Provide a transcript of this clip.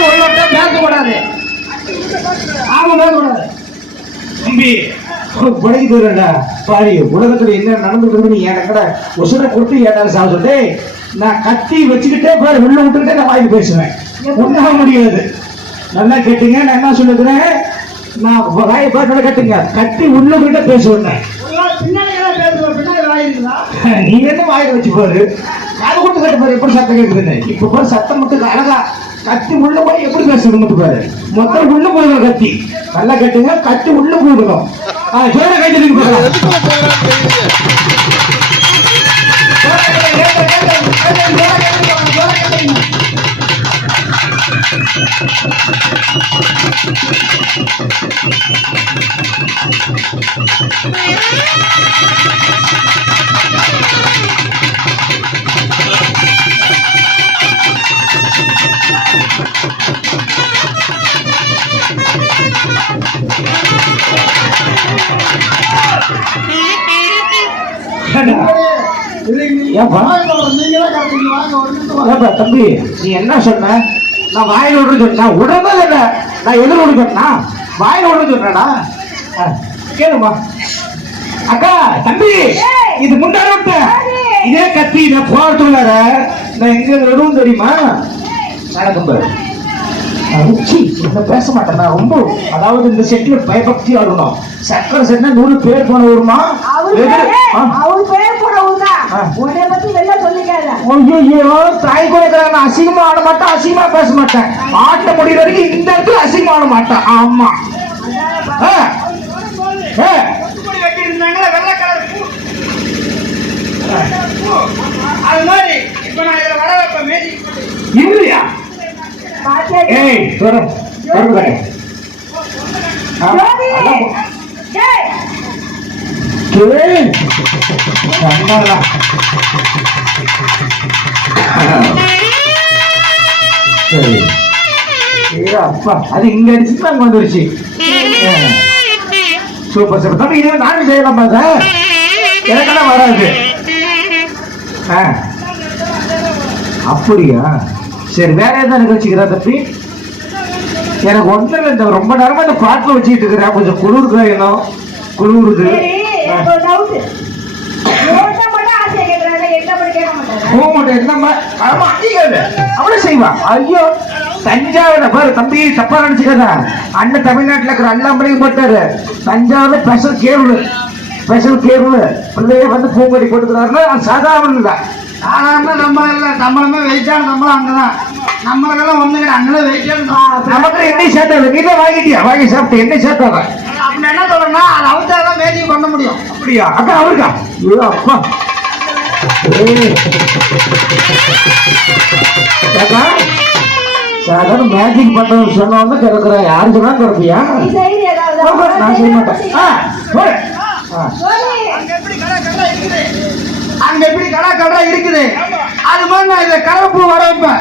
கட்டு உள்ளட்ட பேசக்கூடாது. ஆமா பேசக்கூடாது. தம்பி போயிடா பாரு உலகத்துல என்ன நடந்துக்கிறது நீ என் கடை உசுரை ஏதாவது சாப்பிட்டு டேய், நான் கத்தி வச்சுக்கிட்டே பாரு உள்ள விட்டுக்கிட்டே நான் வாயில் பேசுவேன். ஒன்றாக முடியாது. நல்லா கேட்டீங்க நான் என்ன சொல்லுகிறேன் நான் வாயை பார்த்து கட்டுங்க. கட்டி உள்ள கிட்ட பேசுவேன் நீ என்ன வாயில வச்சு பாரு? காது கொண்டு கட்டு பாரு எப்படி சத்தம் கேட்குதுன்னு இப்ப பாரு சத்தம் மட்டும் அழகா கத்தி உள்ள போய் எப்படி பேசுறது பாரு மொத்தம் உள்ள போயிடும் கத்தி. நல்லா கட்டுங்க கத்தி உள்ள போயிடணும். ஆ ஜோர கைட்டு பார்க்கலாம் தம்பி நீ என்ன சொன்ன? நான் வாயில விடுறது சொன்னா உடனே இல்லை. நான் எதிர விட சொன்னா வாயில விட சொன்னடா கேளுமா. அக்கா தம்பி இது முன்னாடி இதே கத்தி நான் போறதுக்குள்ளார நான் எங்க விடுவோம் தெரியுமா? நடக்கும் பாரு பேச மாட்டேன் ரொம்ப அதாவது இந்த செட்ல பயபக்தி ஆடணும் சக்கரை செட்னா நூறு பேர் போன வருமா அவரு எதிர- பேரு- ஆ. அவரு பேர் கூட ஊர்தா. ஆ. உன்னை பத்தி வெளில சொல்லிக்காத. ஐயோ தாய் குறைக்கிறாங்க அசிங்கமா ஆட மாட்டேன் அசிங்கமா பேச மாட்டேன் ஆட்ட முடிகிற வரைக்கும் இந்த இடத்துல அசிங்கமா ஆட மாட்டேன் ஆமா. அது மாதிரி இப்ப நான் இதுல வர வைப்பேன் மேஜிக் பண்ணி. இல்லையா? ஏய் வர வர சரி அப்பா அது இங்க அடிச்சு அங்க வந்துருச்சு சூப்பர் சூப்பர் தம்பி இதை நானும் செய்யலாமா சார் எனக்கெல்லாம் வராது ஆ அப்படியா சரி வேற ஏதாவது நிகழ்ச்சிக்கிறா தம்பி எனக்கு ஒன்றும் இல்லை இந்த ரொம்ப நேரமா இந்த பாட்டில் வச்சுக்கிட்டு இருக்கிறேன் கொஞ்சம் குளிர் காயணும் குளிருது எனக்கு ஒரு doubt. ஓட்ட மட்டும் ஆசையா கேக்குறாங்க, என்ன பண்ணி கேட்க மாட்டாங்க. போக மாட்டேன். என்னம்மா ஆமா அதிகாது அவளே செய்வா. ஐயோ தஞ்சாவூர்ல பாரு. தம்பி தப்பா நினைச்சுக்காத. அண்ணன் தமிழ்நாட்டுல இருக்கிற அண்ணாமலையும் போட்டாரு. தஞ்சாவூர்ல ஸ்பெஷல் கேர்வு ஸ்பெஷல் பிள்ளைய வந்து பூங்கொடி போட்டுக்கிறாருன்னா அது சாதாரணம் இல்லை. சாதாரண சம்பளம் இல்ல. வெயிட்டான சம்பளம் அங்கதான். நம்மளுக்கெல்லாம் ஒண்ணு கிடையாது அங்கதான் வெயிட்டான நமக்கு எண்ணெய் சேர்த்தாது. நீ தான் வாங்கிட்டியா? வாங்கி சாப்பிட்டு எண்ணெய் சேர்த்தாத. அப்படி என்ன சொல்றேன்னா அது அவத்தாதான் மேஜிக் பண்ண முடியும். அப்படியா? அக்கா அவருக்கா? ஐயோ அப்பா. அக்கா, சாதாரண மேஜிக் பண்றது சொன்னவங்க கிடக்குறேன் யாரு சொன்னா கிடப்பியா? நான் செய்ய மாட்டேன். அங்க எப்படி கடை கடை இருக்குது? அங்க எப்படி கடை கடை இருக்குது? அது மாதிரி நான் இதை கலப்பு வர வைப்பேன்.